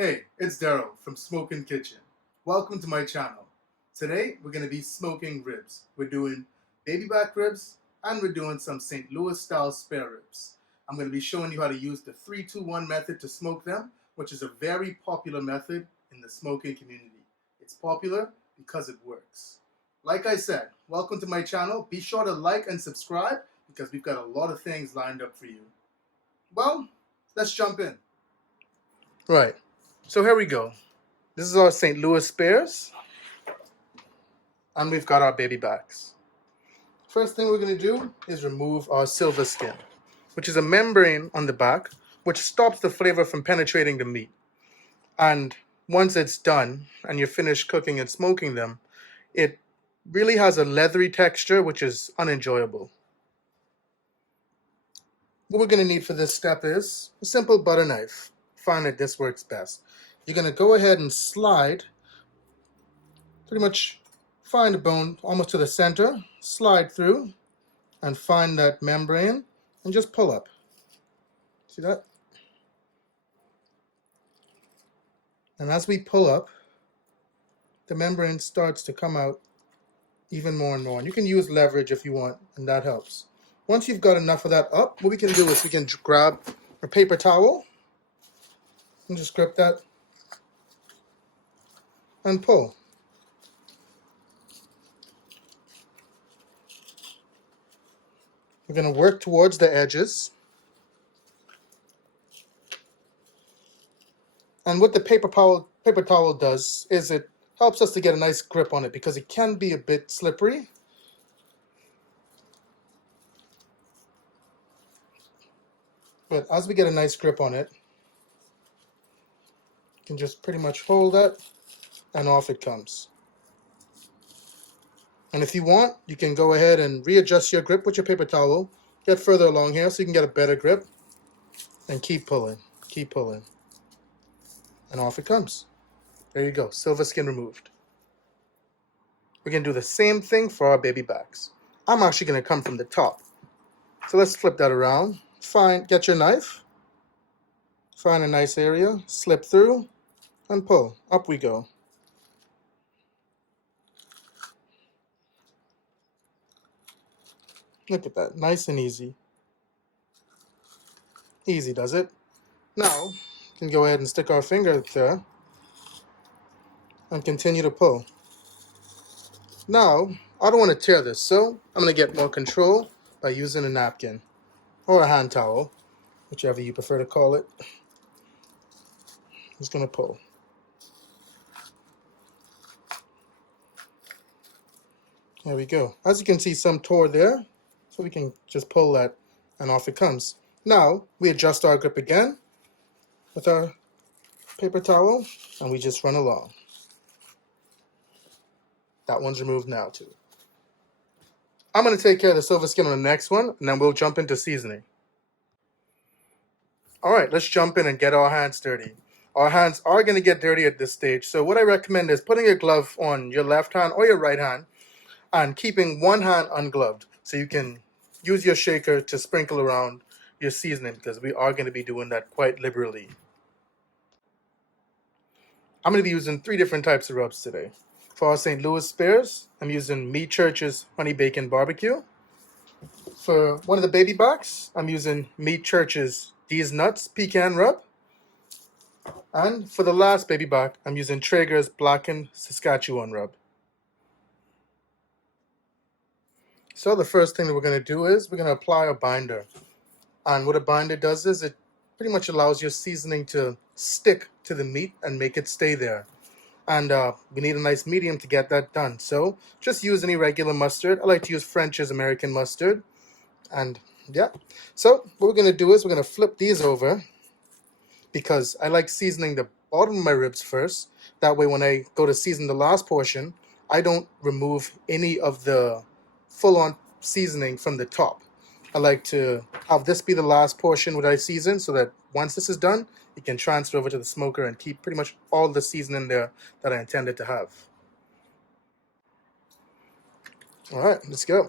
Hey, it's Daryl from Smoking Kitchen. Welcome to my channel. Today we're going to be smoking ribs. We're doing baby back ribs and we're doing some St. Louis style spare ribs. I'm going to be showing you how to use the 3-2-1 method to smoke them, which is a very popular method in the smoking community. It's popular because it works. Like I said, welcome to my channel. Be sure to like and subscribe because we've got a lot of things lined up for you. Well, let's jump in. Right. So here we go. This is our St. Louis spares, and we've got our baby backs. First thing we're going to do is remove our silver skin, which is a membrane on the back, which stops the flavor from penetrating the meat. And once it's done, and you're finished cooking and smoking them, it really has a leathery texture, which is unenjoyable. What we're going to need for this step is a simple butter knife. Find that this works best. You're going to go ahead and slide, pretty much find the bone almost to the center, slide through, and find that membrane, and just pull up. See that? And as we pull up, the membrane starts to come out even more and more. And you can use leverage if you want, and that helps. Once you've got enough of that up, what we can do is we can grab a paper towel and just grip that and pull. We're going to work towards the edges. And what the paper towel does is it helps us to get a nice grip on it because it can be a bit slippery. But as we get a nice grip on it, you can just pretty much hold that and off it comes. And if you want, you can go ahead and readjust your grip with your paper towel, get further along here so you can get a better grip, and keep pulling, and off it comes. There you go, silver skin removed. We're going to do the same thing for our baby backs. I'm actually going to come from the top. So let's flip that around. Get your knife, find a nice area, slip through, and pull. Up we go. Look at that, nice and easy. Easy does it. Now, we can go ahead and stick our finger there and continue to pull. Now, I don't want to tear this, so I'm going to get more control by using a napkin or a hand towel, whichever you prefer to call it. Just going to pull. There we go. As you can see, some tore there, so we can just pull that and off it comes. Now, we adjust our grip again with our paper towel and we just run along. That one's removed now too. I'm going to take care of the silver skin on the next one, and then we'll jump into seasoning. Alright, let's jump in and get our hands dirty. Our hands are going to get dirty at this stage, so what I recommend is putting a glove on your left hand or your right hand and keeping one hand ungloved so you can use your shaker to sprinkle around your seasoning because we are going to be doing that quite liberally. I'm going to be using 3 different types of rubs today. For our St. Louis spares, I'm using Meat Church's Honey Bacon Barbecue. For one of the baby backs, I'm using Meat Church's These Nuts Pecan Rub. And for the last baby back, I'm using Traeger's Blackened Saskatchewan Rub. So the first thing that we're going to do is we're going to apply a binder. And what a binder does is it pretty much allows your seasoning to stick to the meat and make it stay there. And we need a nice medium to get that done. So just use any regular mustard. I like to use French's American mustard. And yeah, so what we're going to do is we're going to flip these over because I like seasoning the bottom of my ribs first. That way when I go to season the last portion, I don't remove any of the full-on seasoning from the top. I like to have this be the last portion that I season so that once this is done, you can transfer over to the smoker and keep pretty much all the seasoning there that I intended to have. All right, let's go.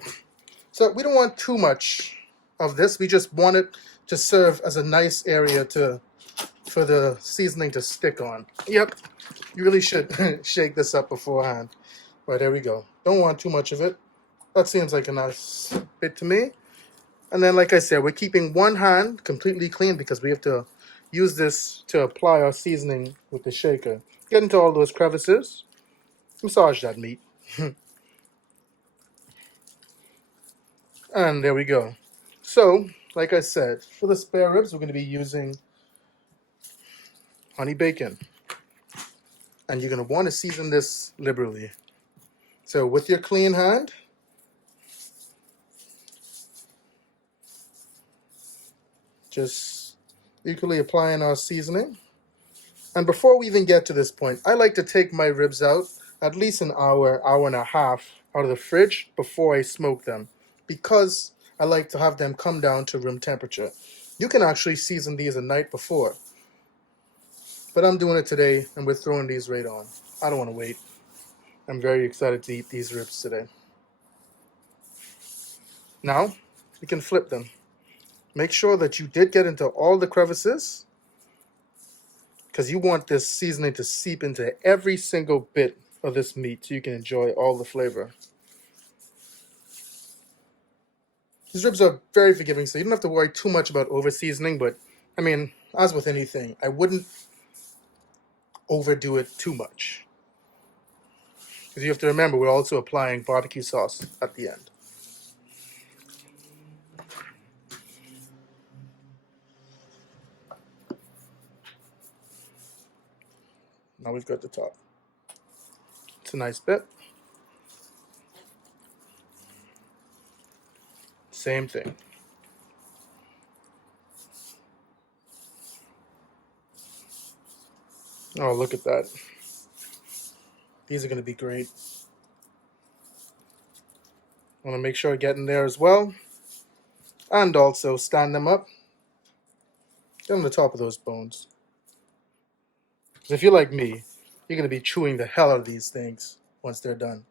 So we don't want too much of this. We just want it to serve as a nice area to for the seasoning to stick on. Yep, you really should shake this up beforehand. Right, there we go. Don't want too much of it. That seems like a nice bit to me. And then, like I said, we're keeping one hand completely clean because we have to use this to apply our seasoning with the shaker. Get into all those crevices. Massage that meat. And there we go. So, like I said, for the spare ribs, we're going to be using honey bacon. And you're going to want to season this liberally. So with your clean hand, just equally applying our seasoning. And before we even get to this point, I like to take my ribs out at least an hour, hour and a half out of the fridge before I smoke them, because I like to have them come down to room temperature. You can actually season these a night before, but I'm doing it today and we're throwing these right on. I don't want to wait. I'm very excited to eat these ribs today. Now, you can flip them. Make sure that you did get into all the crevices, because you want this seasoning to seep into every single bit of this meat so you can enjoy all the flavor. These ribs are very forgiving, so you don't have to worry too much about over seasoning, but I mean, as with anything, I wouldn't overdo it too much. Because you have to remember, we're also applying barbecue sauce at the end. Now we've got the top. It's a nice bit. Same thing. Oh, look at that. These are going to be great. I want to make sure I get in there as well. And also stand them up. Get on the top of those bones. Because if you're like me, you're going to be chewing the hell out of these things once they're done.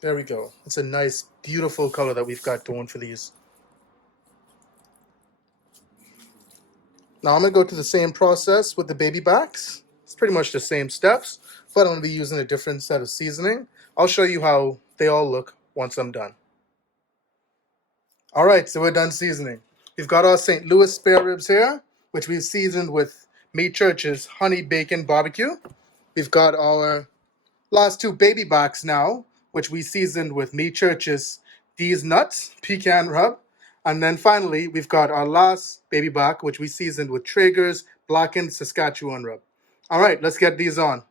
There we go. It's a nice, beautiful color that we've got going for these. Now I'm going to go to the same process with the baby backs. It's pretty much the same steps, but I'm going to be using a different set of seasoning. I'll show you how they all look once I'm done. All right, so we're done seasoning. We've got our St. Louis spare ribs here, which we've seasoned with Meat Church's honey bacon barbecue. We've got our last two baby backs now, which we seasoned with Meat Church's These Nuts pecan rub. And then finally, we've got our last baby back, which we seasoned with Traeger's blackened Saskatchewan rub. All right, let's get these on.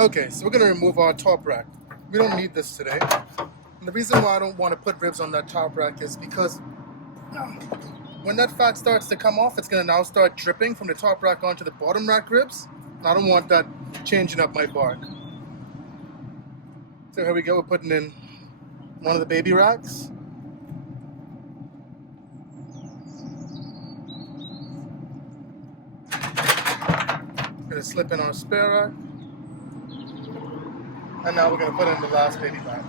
Okay, so we're going to remove our top rack. We don't need this today. And the reason why I don't want to put ribs on that top rack is because when that fat starts to come off, it's going to now start dripping from the top rack onto the bottom rack ribs. I don't want that changing up my bark. So here we go, we're putting in one of the baby racks. Gonna slip in our spare rack. And now we're gonna put in the last baby rack.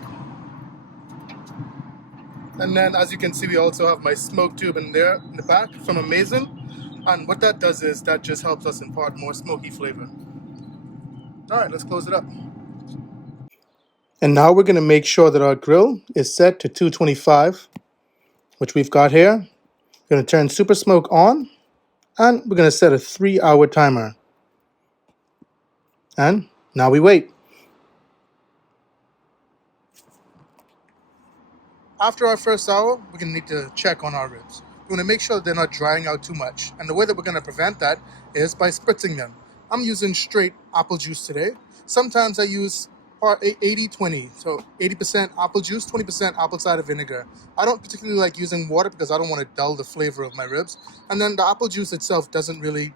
And then as you can see, we also have my smoke tube in there in the back from Amazing. And what that does is that just helps us impart more smoky flavor. All right, let's close it up. And now we're gonna make sure that our grill is set to 225, which we've got here. We're gonna turn Super Smoke on, and we're gonna set a 3-hour timer. And now we wait. After our first hour, we're going to need to check on our ribs. We want to make sure that they're not drying out too much. And the way that we're going to prevent that is by spritzing them. I'm using straight apple juice today. Sometimes I use 80-20. So 80% apple juice, 20% apple cider vinegar. I don't particularly like using water because I don't want to dull the flavor of my ribs. And then the apple juice itself doesn't really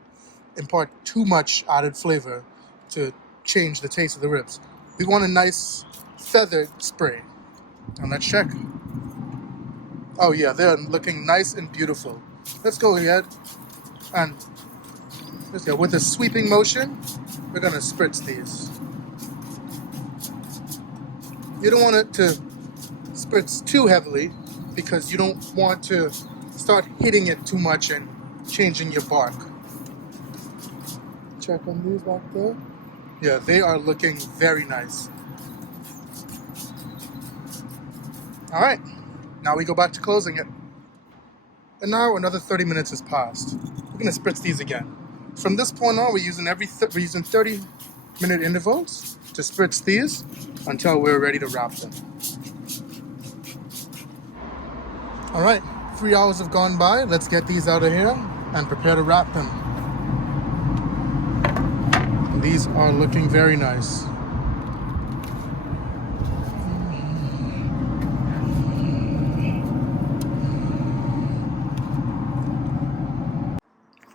impart too much added flavor to change the taste of the ribs. We want a nice feathered spray. And let's check. Oh yeah, they're looking nice and beautiful. Let's go ahead and So with a sweeping motion, we're gonna spritz these. You don't want it to spritz too heavily because you don't want to start hitting it too much and changing your bark. Check on these back there. Yeah, they are looking very nice. All right, now we go back to closing it. And now another 30 minutes has passed. We're gonna spritz these again. From this point on, we're using 30-minute intervals to spritz these until we're ready to wrap them. All right, 3 hours have gone by. Let's get these out of here and prepare to wrap them. These are looking very nice.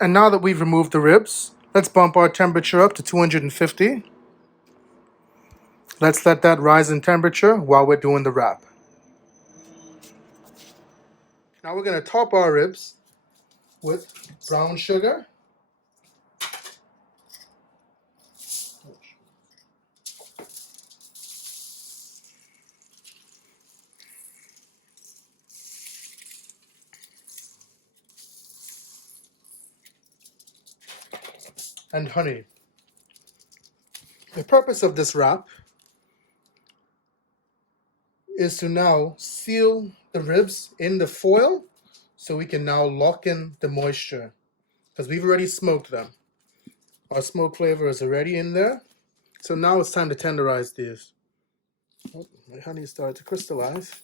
And now that we've removed the ribs, let's bump our temperature up to 250. Let's let that rise in temperature while we're doing the wrap. Now we're going to top our ribs with brown sugar, and honey. The purpose of this wrap is to now seal the ribs in the foil so we can now lock in the moisture because we've already smoked them. Our smoke flavor is already in there. So now it's time to tenderize these. Oh, my honey started to crystallize.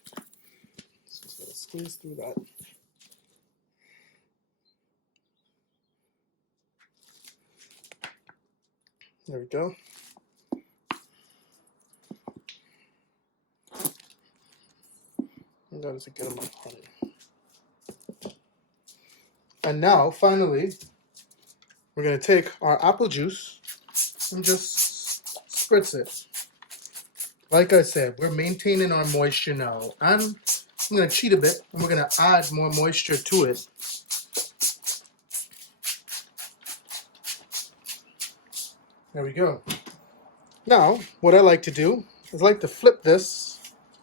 Just gotta squeeze through that. There we go. That is a good amount of honey. And now, finally, we're going to take our apple juice and just spritz it. Like I said, we're maintaining our moisture now. And I'm going to cheat a bit, and we're going to add more moisture to it. There we go. Now, what I like to do is I like to flip this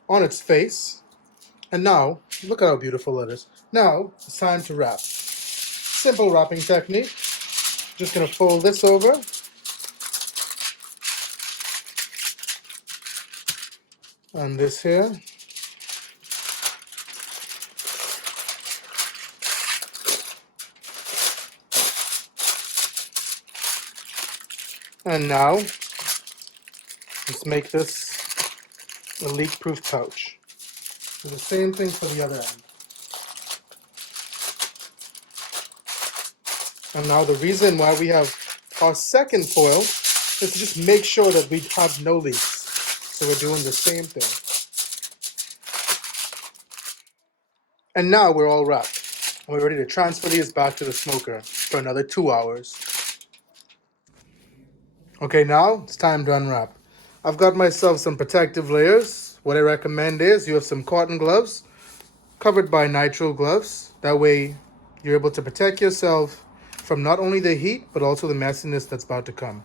on its face. And now, look at how beautiful it is. Now, it's time to wrap. Simple wrapping technique. Just going to fold this over. And this here. And now, let's make this a leak-proof pouch. Do the same thing for the other end. And now the reason why we have our second foil is to just make sure that we have no leaks. So we're doing the same thing. And now we're all wrapped. And we're ready to transfer these back to the smoker for another 2 hours. Okay, now it's time to unwrap. I've got myself some protective layers. What I recommend is you have some cotton gloves covered by nitrile gloves. That way you're able to protect yourself from not only the heat, but also the messiness that's about to come.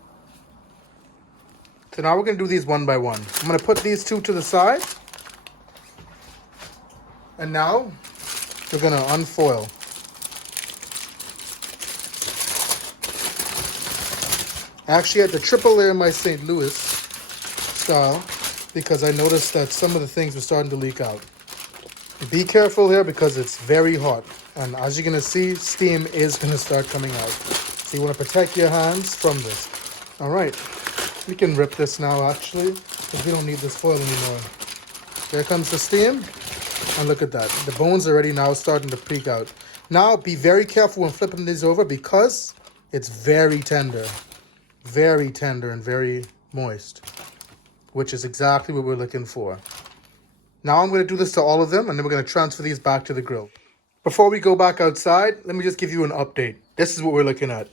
So now we're going to do these one by one. I'm going to put these two to the side. And now we're going to unfoil. I actually had to triple layer my St. Louis style because I noticed that some of the things were starting to leak out. Be careful here because it's very hot. And as you're going to see, steam is going to start coming out. So you want to protect your hands from this. All right. We can rip this now, actually, because we don't need this foil anymore. There comes the steam. And look at that. The bones are already now starting to peek out. Now, be very careful when flipping these over because it's very tender. Very tender and very moist, which is exactly what we're looking for. Now I'm going to do this to all of them, and then we're going to transfer these back to the grill. Before we go back outside, let me just give you an update. This is what we're looking at.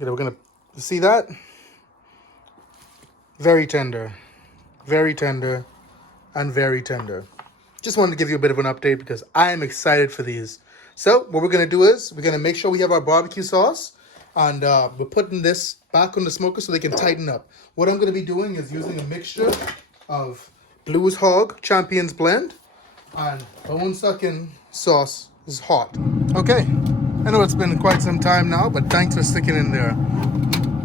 We're going to see that? Very tender, and very tender. Just wanted to give you a bit of an update because I am excited for these. So what we're going to do is we're going to make sure we have our barbecue sauce, And we're putting this back on the smoker so they can tighten up. What I'm going to be doing is using a mixture of Blues Hog Champions Blend and bone sucking sauce is hot. Okay, I know it's been quite some time now, but thanks for sticking in there.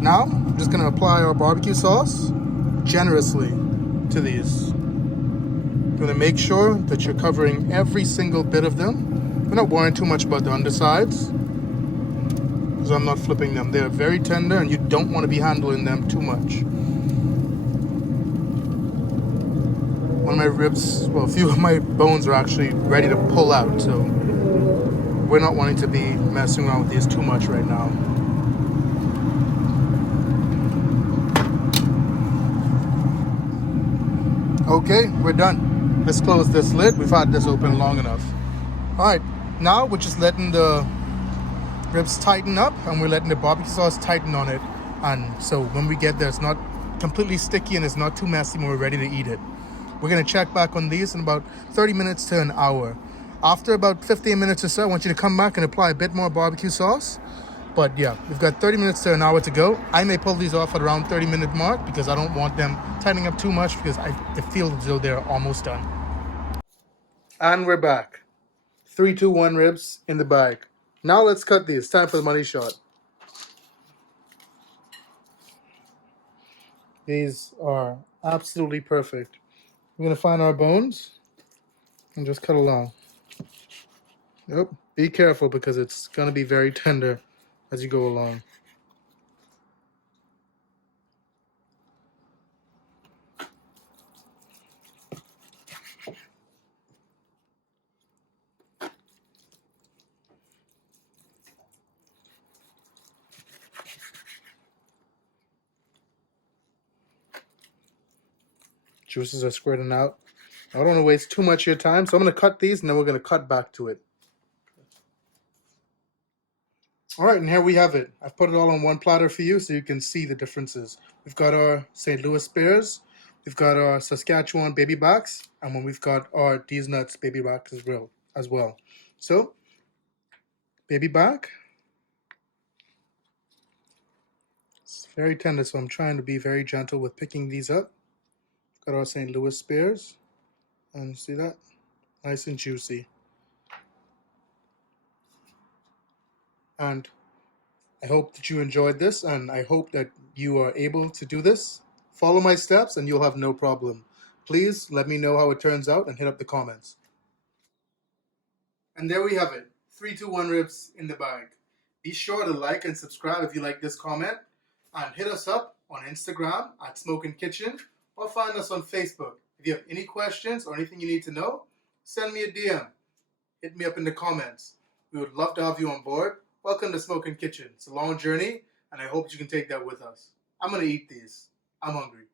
Now, I'm just going to apply our barbecue sauce generously to these. You're going to make sure that you're covering every single bit of them. We're not worrying too much about the undersides because I'm not flipping them. They're very tender and you don't want to be handling them too much. One of my ribs, well, a few of my bones are actually ready to pull out, so we're not wanting to be messing around with these too much right now. Okay, we're done. Let's close this lid. We've had this open long enough. All right, now we're just letting the ribs tighten up and we're letting the barbecue sauce tighten on it. And so when we get there, it's not completely sticky and it's not too messy when we're ready to eat it. We're gonna check back on these in about 30 minutes to an hour. After about 15 minutes or so, I want you to come back and apply a bit more barbecue sauce. But yeah, we've got 30 minutes to an hour to go. I may pull these off at around 30-minute mark because I don't want them tightening up too much because I feel as though they're almost done. And we're back. 3, 2, 1 ribs in the bag. Now let's cut these. Time for the money shot. These are absolutely perfect. We're gonna find our bones and just cut along. Yep. Be careful because it's gonna be very tender as you go along. Juices are squirting out. I don't want to waste too much of your time, so I'm going to cut these and then we're going to cut back to it. All right, and here we have it. I've put it all on one platter for you so you can see the differences. We've got our St. Louis Bears, we've got our Saskatchewan baby backs, and then we've got our These Nuts baby backs as well. So, baby back. It's very tender, so I'm trying to be very gentle with picking these up. Got our St. Louis Bears, and see that? Nice and juicy. And I hope that you enjoyed this, and I hope that you are able to do this. Follow my steps, and you'll have no problem. Please let me know how it turns out and hit up the comments. And there we have it. 3, 2, 1 ribs in the bag. Be sure to like and subscribe if you like this comment, and hit us up on Instagram at Smokin' Kitchen, or find us on Facebook. If you have any questions or anything you need to know, send me a DM. Hit me up in the comments. We would love to have you on board. Welcome to Smokin' Kitchen. It's a long journey, and I hope you can take that with us. I'm going to eat these. I'm hungry.